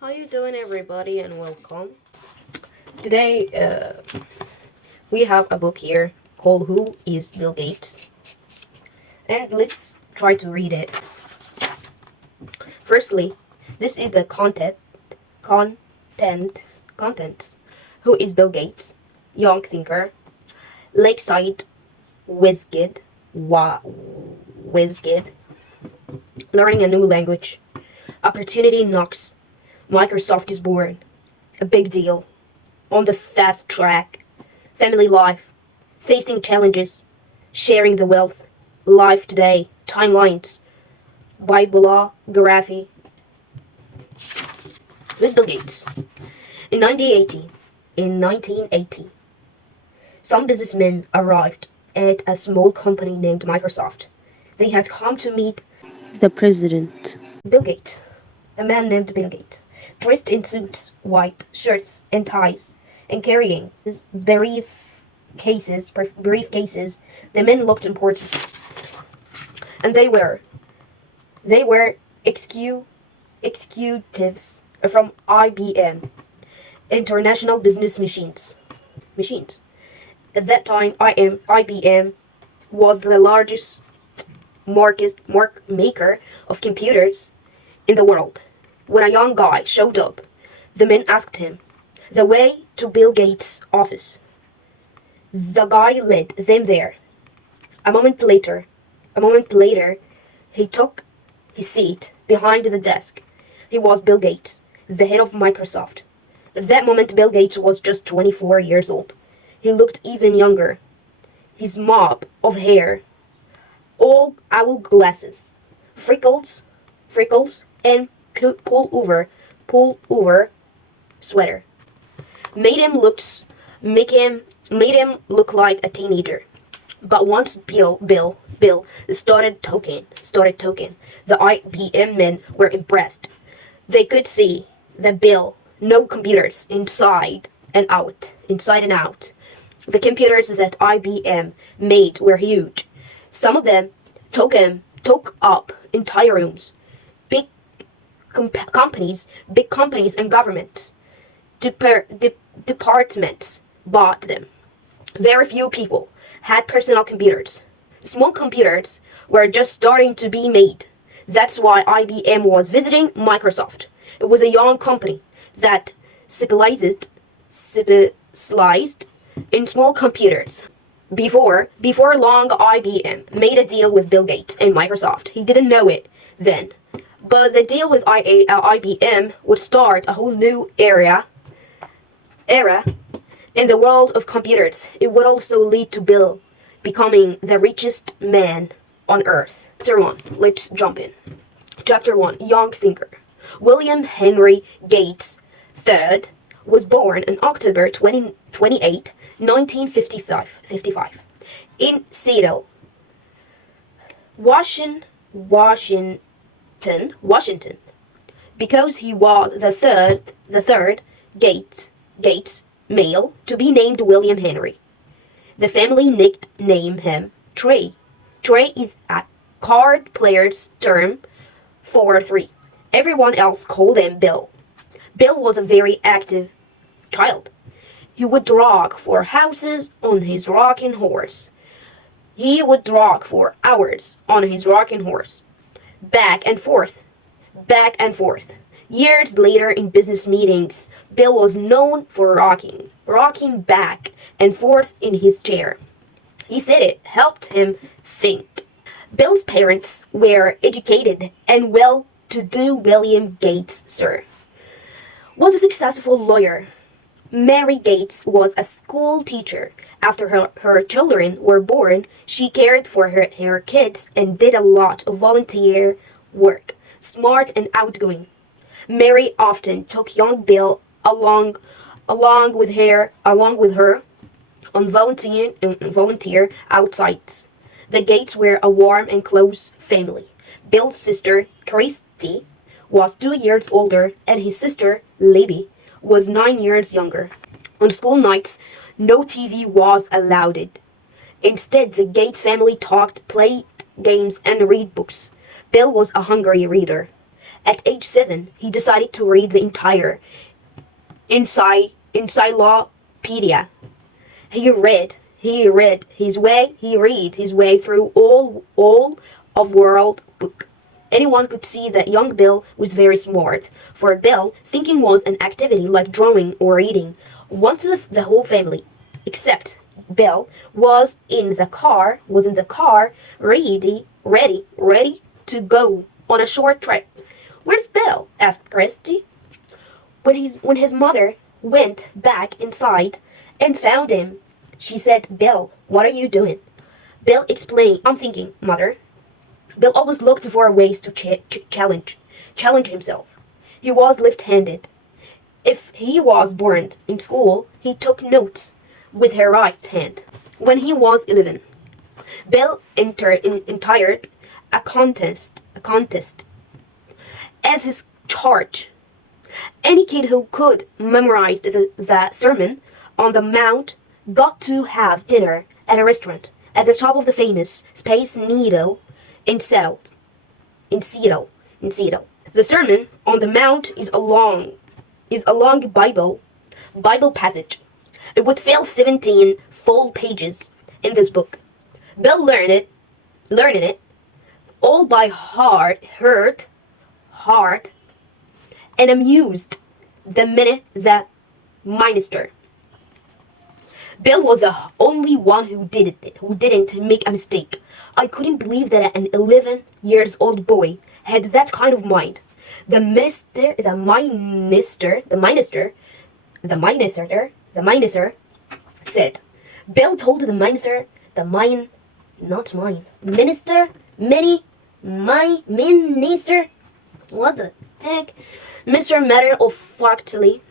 How you doing, everybody, and welcome. Today, we have a book here called "Who is Bill Gates?" and let's try to read it. Firstly, this is the content. Who is Bill Gates? Young thinker, lakeside whiz kid, learning a new language. Opportunity knocks. Microsoft is born. A big deal. On the fast track. Family life. Facing challenges. Sharing the wealth. Life today. Timelines. Bibliography. With Bill Gates. In 1980, some businessmen arrived at a small company named Microsoft. They had come to meet The president. Bill Gates, a man named Bill Gates, dressed in suits, white shirts and ties, and carrying his briefcases. The men looked important, and they were executives from IBM, International Business Machines. At that time, IBM was the largest market maker of computers in the world. When a young guy showed up, the men asked him the way to Bill Gates' office. The guy led them there. A moment later, he took his seat behind the desk. He was Bill Gates, the head of Microsoft. At that moment, Bill Gates was just 24 years old. He looked even younger. His mop of hair, all owl glasses, freckles, and pull over sweater made him look like a teenager. But once Bill started talking, the IBM men were impressed. They could see that Bill knew computers inside and out. The computers that IBM made were huge. Some of them took up entire rooms. Big companies and governments departments bought them. Very few people had personal computers. Small computers were just starting to be made. That's why IBM was visiting Microsoft. It was a young company that specialized in small computers. Before long, IBM made a deal with Bill Gates and Microsoft. He didn't know it then, but the deal with IBM would start a whole new era in the world of computers. It would also lead to Bill becoming the richest man on earth. Chapter 1. Let's jump in. Chapter 1. Young thinker. William Henry Gates III was born on October 28, 1955, in Seattle, Washington. Because he was the third Gates male to be named William Henry. The family nicknamed him Trey. Trey is a card player's term for three. Everyone else called him Bill. Bill was a very active child. He would rock for houses on his rocking horse. He would rock for hours on his rocking horse. Back and forth. Years later in business meetings, Bill was known for rocking back and forth in his chair. He said it helped him think. Bill's parents were educated and well-to-do. William Gates, Sr. was a successful lawyer. Mary Gates was a school teacher. After her children were born, she cared for her kids and did a lot of volunteer work. Smart and outgoing, Mary often took young Bill along with her on volunteer outsides. The Gates were a warm and close family. Bill's sister, Christy, was 2 years older, and his sister, Libby, was 9 years younger. On school nights, no TV was allowed. Instead, the Gates family talked, played games, and read books. Bill was a hungry reader. At age 7, he decided to read the entire encyclopedia. He read his way through all of world book. Anyone could see that young Bill was very smart. For Bill, thinking was an activity like drawing or reading. Once the whole family, except Bill, was in the car, ready to go on a short trip. "Where's Bill?" asked Christy. When his mother went back inside and found him, she said, "Bill, what are you doing?" Bill explained, "I'm thinking, Mother." Bill always looked for ways to challenge himself. He was left-handed. If he was bored in school, he took notes with her right hand. When he was 11, Bill entered a contest as his charge. Any kid who could memorize the Sermon on the Mount got to have dinner at a restaurant at the top of the famous Space Needle in Seattle. The Sermon on the Mount is a long Bible passage. It would fill 17 full pages in this book. Bill learned it all by heart, and amused the minute the minister. Bill was the only one who didn't make a mistake. I couldn't believe that an 11 years old boy had that kind of mind. The minister said. Bill told the minister, what the heck? Minister, matter of factly,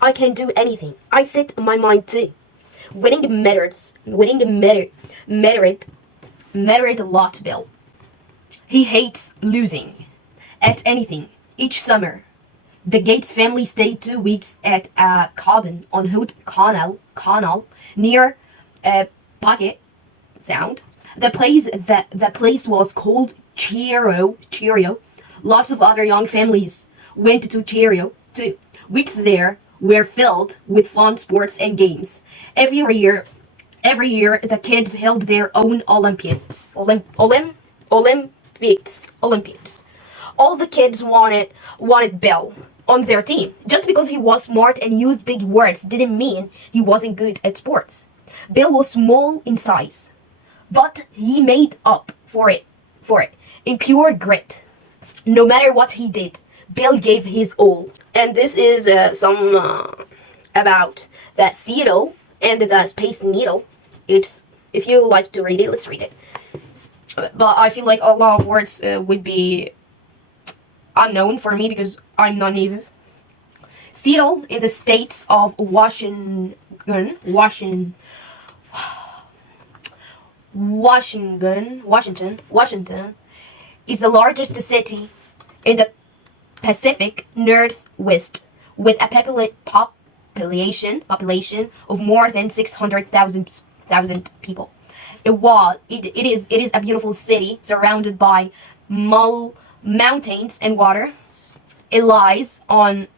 I can do anything. I set my mind to. Winning mattered a lot to Bill. He hates losing at anything. Each summer, the Gates family stayed 2 weeks at a cabin on Hood Canal near Puget Sound. The place was called Cheerio. Lots of other young families went to Cheerio too. Weeks there were filled with fun sports and games. Every year, the kids held their own Olympics. All the kids wanted Bill on their team. Just because he was smart and used big words didn't mean he wasn't good at sports. Bill was small in size, but he made up for it in pure grit. No matter what he did, Bill gave his all. And this is some about that Seattle and the Space Needle. It's, if you like to read it, let's read it. But I feel like a lot of words would be unknown for me because I'm not native. Seattle in the state of Washington is the largest city in the Pacific Northwest with a population of more than 600,000 people. It is a beautiful city surrounded by mountains and water. It lies on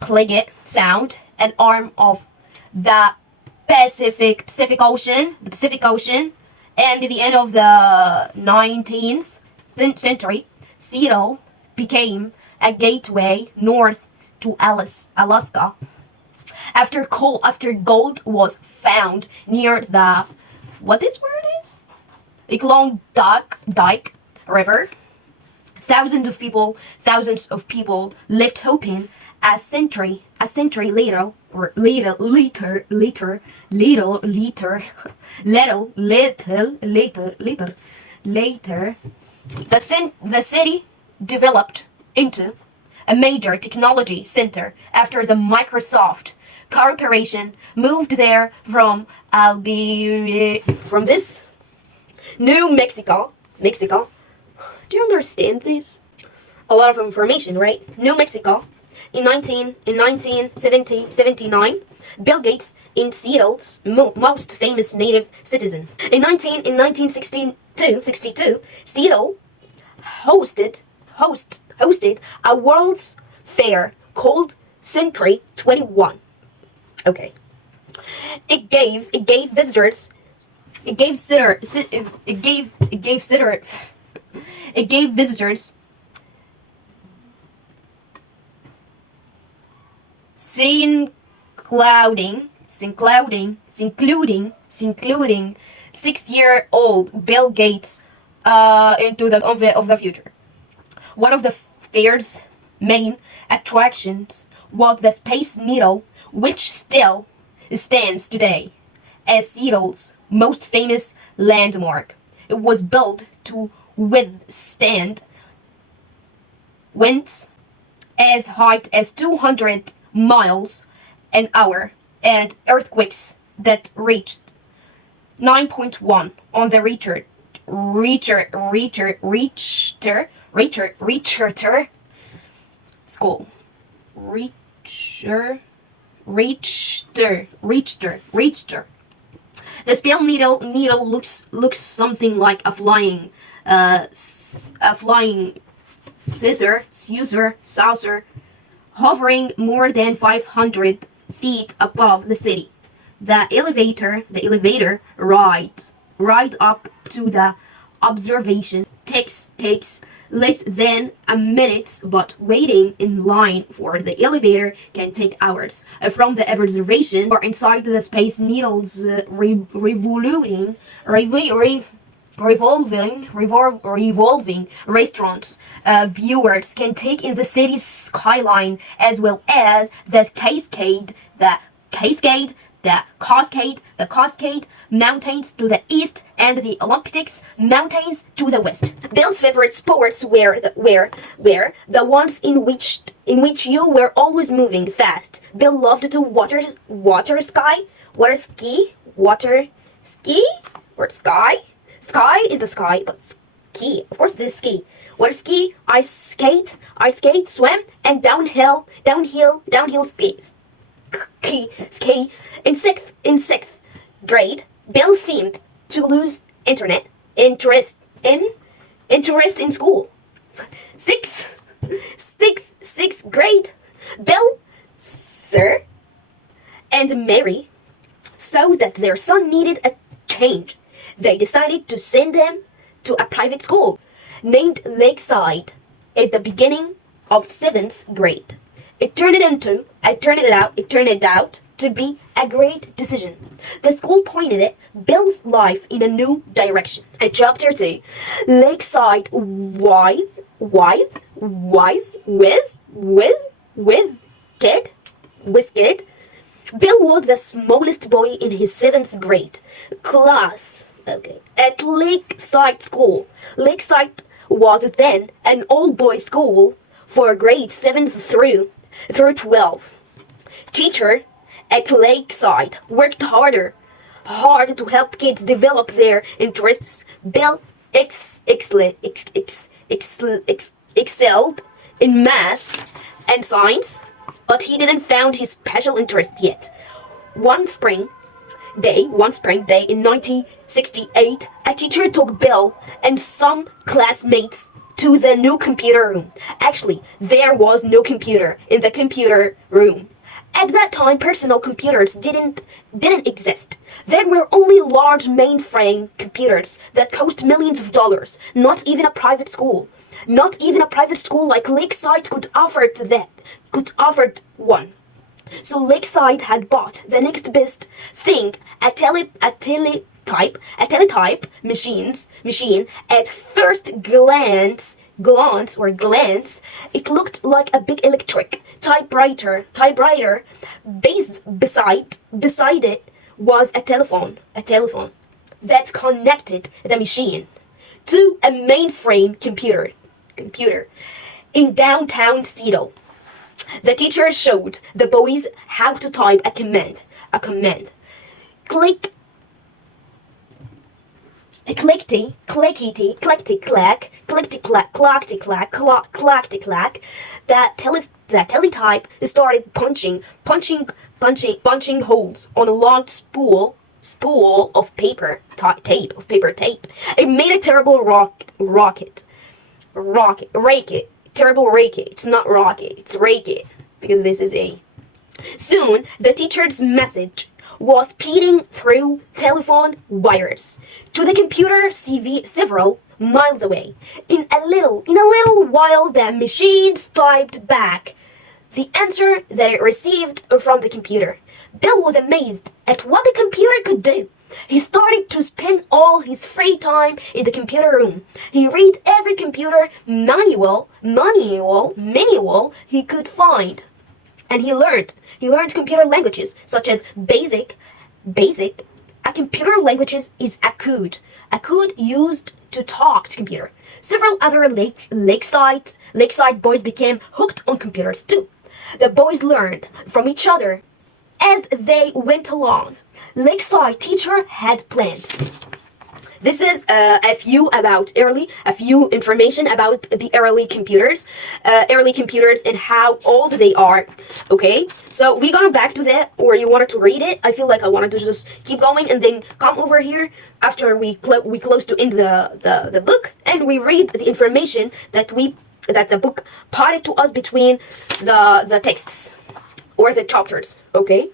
Puget Sound, an arm of the Pacific Ocean, and at the end of the 19th century, Seattle became a gateway north to Alaska. After gold was found near the, what this word is? Klondike River, thousands of people lived hoping a century later, the city developed into a major technology center after the Microsoft Corporation moved there from this New Mexico. Do you understand this? A lot of information, right? New Mexico. In 1979, Bill Gates in Seattle's most famous native citizen. In 1962, Seattle hosted a World's Fair called Century 21. Okay. It gave visitors it gave sitter it gave sitter it gave visitors including 6-year-old Bill Gates into the future. One of the fair's main attractions was the Space Needle, which still stands today as Seattle's most famous landmark. It was built to withstand winds as high as 200 miles an hour and earthquakes that reached 9.1 on the Richter scale. Richter. The Space Needle looks something like a flying saucer, hovering more than 500 feet above the city. The elevator ride up to the observation takes less than a minute, but waiting in line for the elevator can take hours. From the observation or inside the Space Needle's revolving restaurants, viewers can take in the city's skyline as well as the Cascade Mountains to the east and the Olympics Mountains to the west. Bill's favorite sports were the ones in which you were always moving fast. Bill loved to water ski. Sky is the sky, but ski, of course, this ski. Water ski, ice skate, swim, and downhill ski. In sixth grade, Bill seemed to lose interest in school. Sixth grade, Bill, Sir, and Mary saw that their son needed a change. They decided to send him to a private school named Lakeside at the beginning of 7th grade. It turned out to be a great decision. The school pointed Bill's life in a new direction. Chapter 2. Lakeside with kid. Bill was the smallest boy in his 7th grade class. Okay. At Lakeside School. Lakeside was then an all-boys school for grades 7 through 12. Teacher at Lakeside worked hard to help kids develop their interests. Bill excelled in math and science, but he didn't found his special interest yet. One spring day in 1968, a teacher took Bill and some classmates to the new computer room. Actually, there was no computer in the computer room. At that time, personal computers didn't exist. There were only large mainframe computers that cost millions of dollars. Not even a private school like Lakeside could offer one. So Lakeside had bought the next best thing, a teletype machine. At first glance, it looked like a big electric typewriter. Beside it was a telephone that connected the machine to a mainframe computer in downtown Seattle. The teacher showed the boys how to type a command. Clickety clack. The teletype started punching holes on a long spool of paper tape. It made a terrible rake it. Terrible rake it. It's not rocket, it's rake it. Because this is a. Soon, the teacher's message was speeding through telephone wires to the computer several miles away. In a little while, the machines typed back the answer that it received from the computer. Bill was amazed at what the computer could do. He started to spend all his free time in the computer room. He read every computer manual he could find. And he learned computer languages such as basic. A computer languages is a code used to talk to computer. Several other lakeside boys became hooked on computers too. The boys learned from each other as they went along. Lakeside teacher had planned. This is a few information about the early computers and how old they are. Okay, so we gonna back to that, or you wanted to read it? I feel like I wanted to just keep going and then come over here after we close to end the book, and we read the information that the book potted to us between the texts or the chapters. Okay,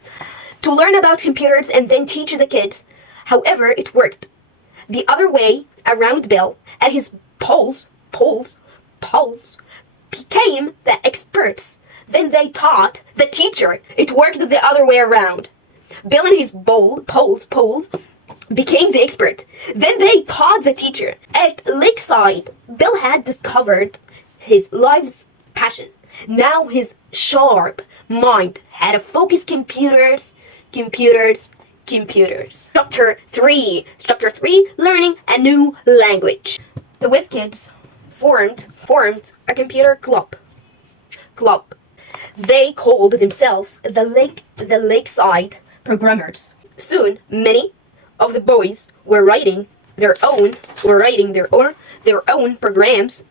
to learn about computers and then teach the kids. However, it worked the other way around. Bill and his pals became the experts. Then they taught the teacher. It worked the other way around. Bill and his pals became the expert. Then they taught the teacher. At Lakeside, Bill had discovered his life's passion. Now his sharp mind had a focus. Computers. Chapter 3, learning a new language. The With Kids formed a computer club. They called themselves the Lakeside Programmers. Soon, many of the boys were writing their own programs.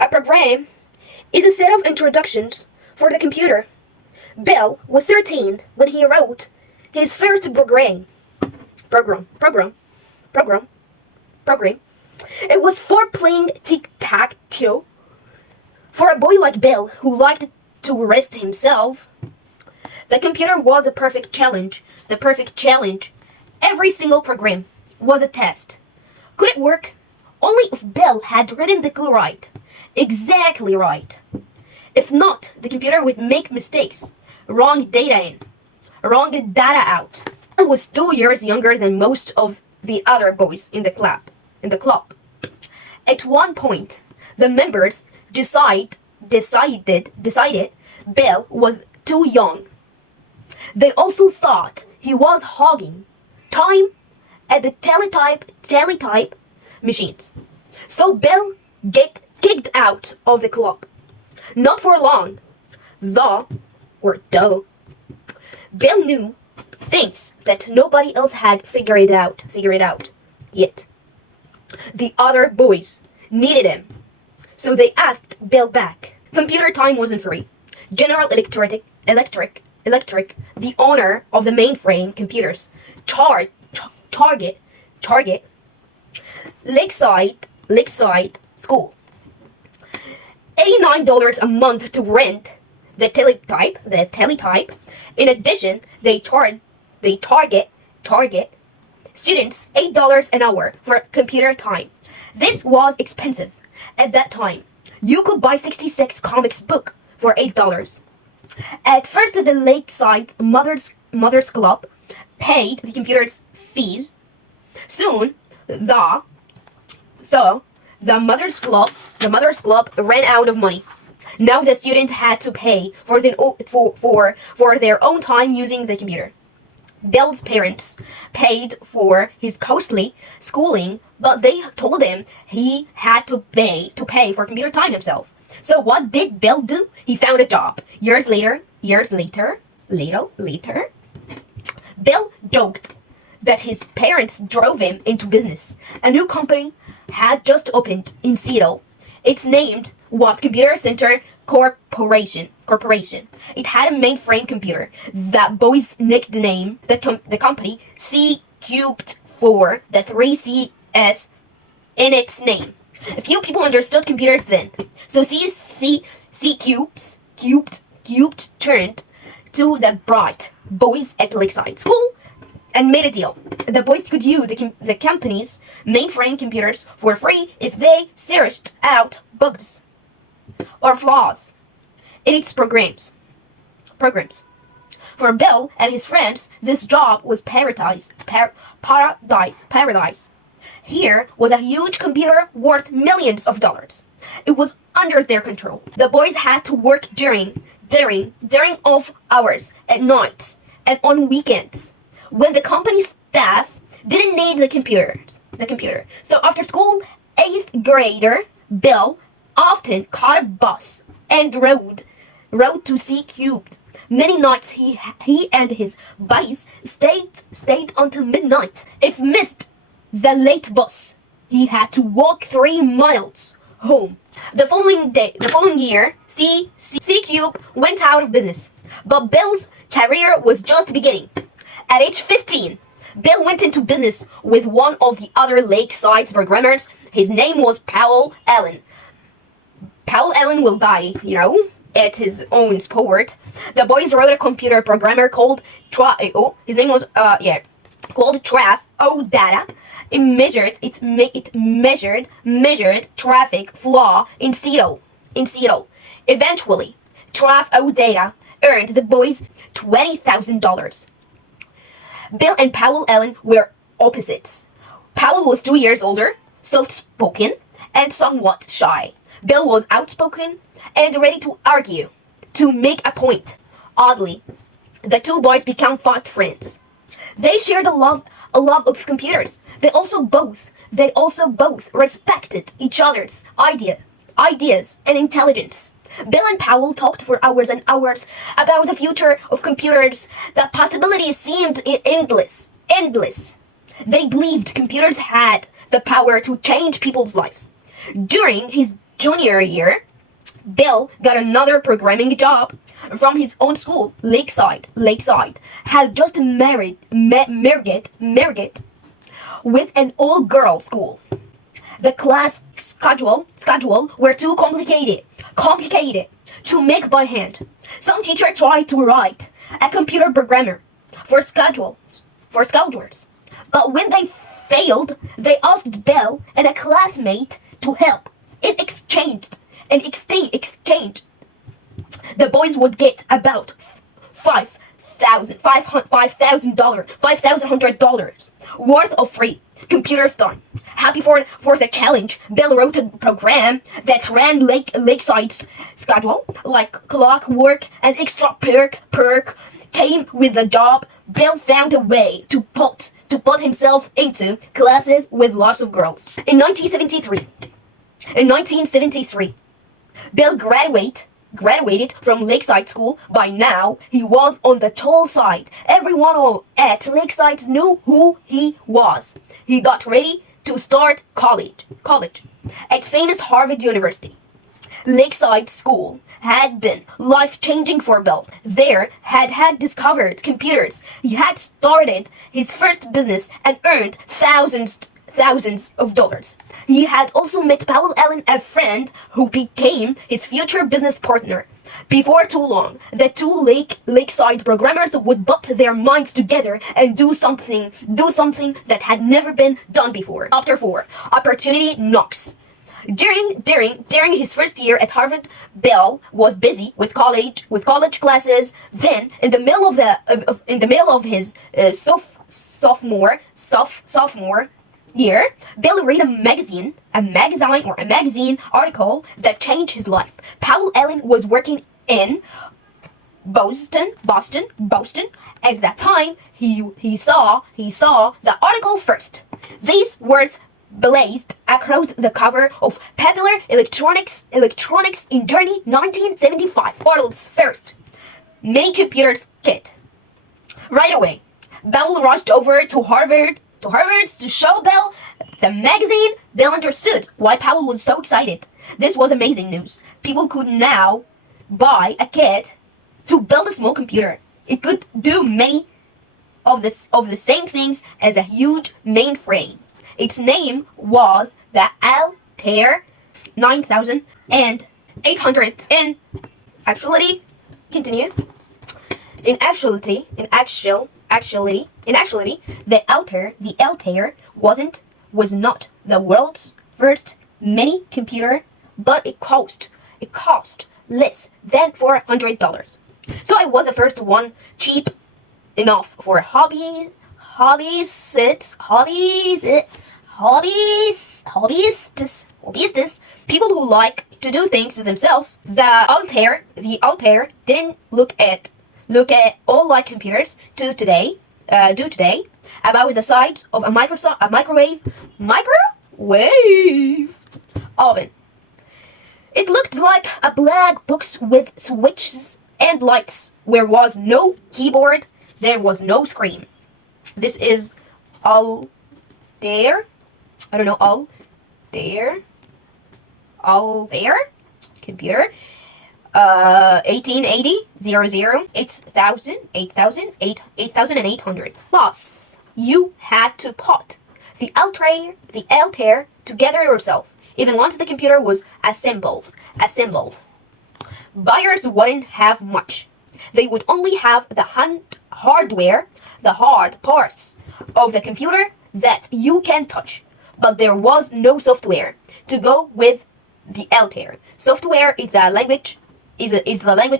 A program is a set of introductions for the computer. Bill was 13 when he wrote his first program. It was for playing tic-tac-toe. For a boy like Bill, who liked to rest himself, the computer was the perfect challenge. Every single program was a test. Could it work? Only if Bill had written the code right. Exactly right. If not, the computer would make mistakes. Wrong data in, wrong data out. Bill was 2 years younger than most of the other boys in the club. At one point, the members decided Bill was too young. They also thought he was hogging time at the teletype machines. So Bill get kicked out of the club. Not for long, though. Bill knew things that nobody else had figured out yet. The other boys needed him, so they asked Bill back. Computer time wasn't free. General Electric, the owner of the mainframe computers, Target, Lakeside School, $89 a month to rent the teletype. In addition, they target students $8 an hour for computer time. This was expensive at that time. You could buy 66 comics book for $8. At first, the Lakeside Mothers Club paid the computer's fees. Soon, the Mothers Club ran out of money. Now the students had to pay for their own time using the computer. Bill's parents paid for his costly schooling, but they told him he had to pay for computer time himself. So what did Bill do? He found a job. Years later, Bill joked that his parents drove him into business. A new company had just opened in Seattle. Its name was Computer Center Corporation. It had a mainframe computer. That boys nicknamed the company C-Cubed for the 3 CS in its name. A few people understood computers then. So C cubed turned to the bright boys at Lakeside School and made a deal. The boys could use the company's mainframe computers for free if they searched out bugs or flaws in its programs. For Bill and his friends, this job was paradise. Here was a huge computer worth millions of dollars. It was under their control. The boys had to work during off hours, at nights, and on weekends, when the company staff didn't need the computer. So after school, 8th grader Bill often caught a bus and rode to C cubed. Many nights he and his buddies stayed until midnight. If missed the late bus, he had to walk 3 miles home. The following year, C Cube went out of business, but Bill's career was just beginning. At age 15, Bill went into business with one of the other Lakeside programmers. His name was Powell Allen. Powell Allen will die, at his own sport. The boys wrote a computer programmer called his name was called Trav OData. It measured traffic flow in Seattle. Eventually, Trav OData earned the boys $20,000. Bill and Powell Allen were opposites. Powell was 2 years older, soft-spoken, and somewhat shy. Bill was outspoken and ready to argue, to make a point. Oddly, the two boys became fast friends. They shared a love of computers. They also both respected each other's ideas and intelligence. Bill and Powell talked for hours and hours about the future of computers. The possibilities seemed endless. They believed computers had the power to change people's lives. During his junior year, Bill got another programming job from his own school, Lakeside. Had just married with an all-girl school. The class schedule were too complicated to make by hand. Some teacher tried to write a computer programmer for schedulers, but when they failed, they asked Bill and a classmate to help. In exchange, the boys would get about $5,100 worth of free computer time. Happy for the challenge, Bill wrote a program that ran Lakeside's schedule like clockwork. An extra perk came with the job. Bill found a way to put himself into classes with lots of girls. In 1973, Bill graduated from Lakeside School. By now, he was on the tall side. Everyone at Lakeside knew who he was. He got ready to start college at famous Harvard University. Lakeside School had been life-changing for Bill. There had discovered computers. He had started his first business and earned thousands of dollars. He had also met Powell Allen, a friend who became his future business partner. Before too long, the two Lakeside programmers would put their minds together and do something that had never been done before. Chapter 4. Opportunity knocks. During his first year at Harvard, Bill was busy with college classes. Then, in the middle of his sophomore year, Bill read a magazine article that changed his life. Powell Allen was working in Boston. At that time, he saw the article first. These words blazed across the cover of Popular Electronics in Journey 1975. World's first mini computers kit. Right away, Bill rushed over to Harvard to show Bill the magazine. Bill understood why Powell was so excited. This was amazing news. People could now buy a kit to build a small computer. It could do many of the same things as a huge mainframe. Its name was the Altair 9800. In actuality, continue. In actuality, the Altair was not the world's first mini computer, but it cost less than $400. So it was the first one, cheap enough for hobbyists, people who like to do things themselves. The Altair didn't look at all like computers do today, about the size of a microwave oven. It looked like a black box with switches and lights. There was no keyboard, there was no screen. This is Altair. I don't know, Altair computer. 1880 8800. Plus, you had to put the Altair together yourself, even once the computer was assembled. Buyers wouldn't have much. They would only have the hardware, the hard parts of the computer that you can touch. But there was no software to go with the Altair. Software is the language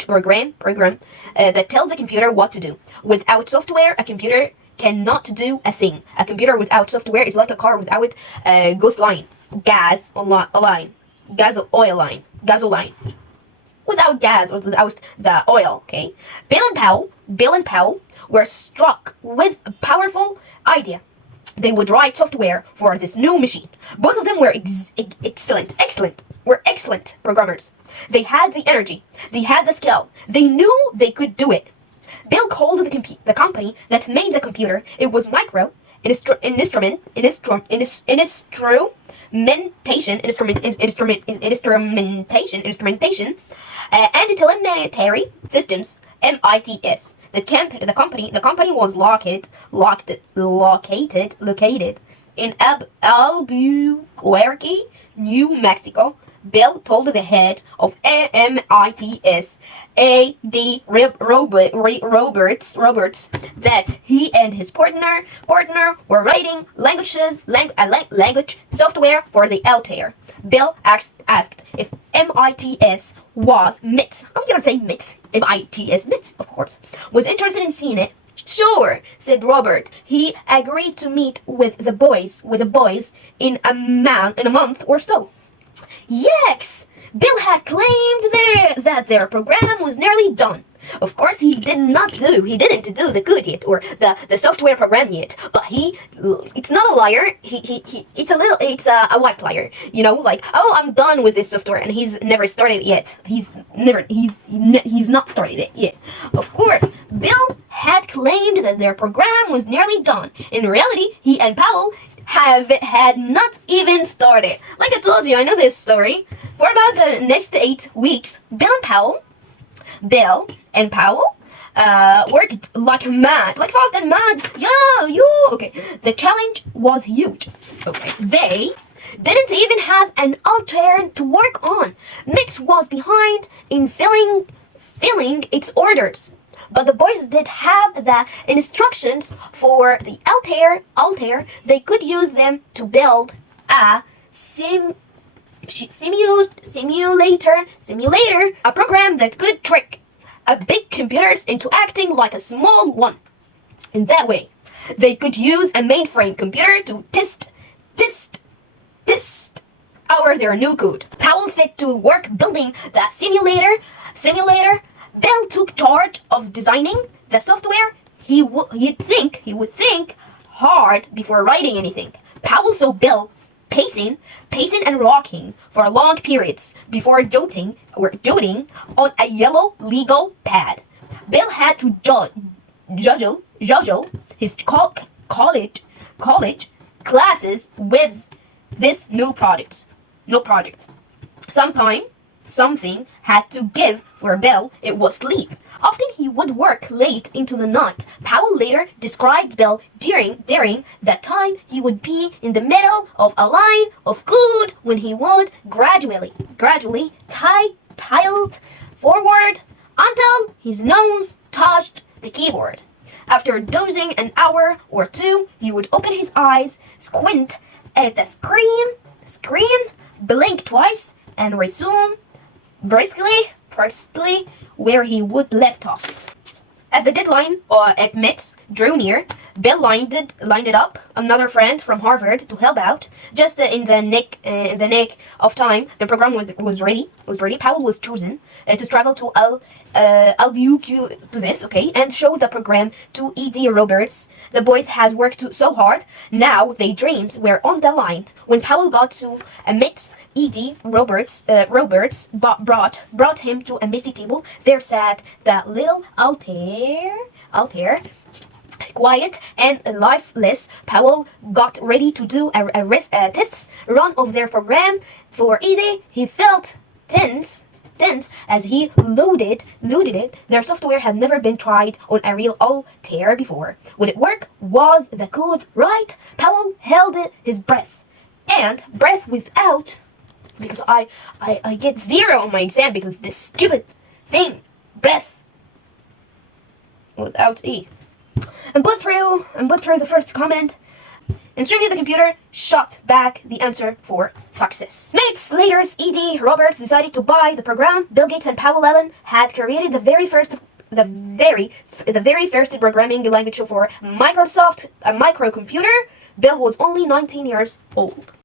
program that tells the computer what to do. Without software, a computer cannot do a thing. A computer without software is like a car without gasoline. Without gas or without the oil, okay? Bill and Powell were struck with a powerful idea. They would write software for this new machine. Both of them were excellent programmers. They had the energy. They had the skill. They knew they could do it. Bill called the company that made the computer. It was Micro Instrumentation, and Telemetry Systems, MITS. The company was located in Albuquerque, New Mexico. Bill told the head of MITS, A.D. Roberts, that he and his partner were writing language software for the Altair. Bill asked if MITS was MITS. I'm gonna say MITS. MITS, of course. Was interested in seeing it. Sure, said Robert. He agreed to meet with the boys in a month or so. Yes! Bill had claimed that their program was nearly done. Of course, he didn't do the code yet, or the software program yet. But it's not a liar. It's a white liar. You know, like, oh, I'm done with this software, and he's never started it yet. He's not started it yet. Of course, Bill had claimed that their program was nearly done. In reality, he and Powell had not even started. Like I told you, I know this story. For about the next 8 weeks, Bill and Powell worked like mad, like fast and mad. Okay. The challenge was huge. Okay. They didn't even have an Altair to work on. Mix was behind in filling its orders. But the boys did have the instructions for the Altair. They could use them to build a simulator, a program that could trick a big computer into acting like a small one. In that way, they could use a mainframe computer to test out their new code. Powell set to work building the simulator. Bill took charge of designing the software. He would think hard before writing anything. Powell saw Bill pacing and rocking for long periods before jotting on a yellow legal pad. Bill had to juggle his college classes with this new project. Something had to give for Bill. It was sleep. Often he would work late into the night. Powell later described Bill during that time he would be in the middle of a line of code when he would gradually tiled forward until his nose touched the keyboard. After dozing an hour or two, he would open his eyes, squint at the screen, blink twice, and resume briskly where he would left off. As the deadline at MITS drew near, Bill lined it up another friend from Harvard to help out. Just in the nick of time, the program was ready. Powell was chosen to travel to Albuquerque and show the program to E.D. Roberts. The boys had worked so hard. Now their dreams were on the line. When Powell got to MITS, E.D. Roberts brought him to a messy table. There sat the little Altair, quiet and lifeless. Powell got ready to do a test run of their program. For E.D., he felt tense as he loaded it. Their software had never been tried on a real Altair before. Would it work? Was the code right? Powell held his breath without, because I get 0 on my exam because this stupid thing, breath without E. And put through the first comment. Instantly the computer shot back the answer for success. Minutes later, E.D. Roberts decided to buy the program. Bill Gates and Powell Allen had created the very first programming language for Microsoft, a microcomputer. Bill was only 19 years old.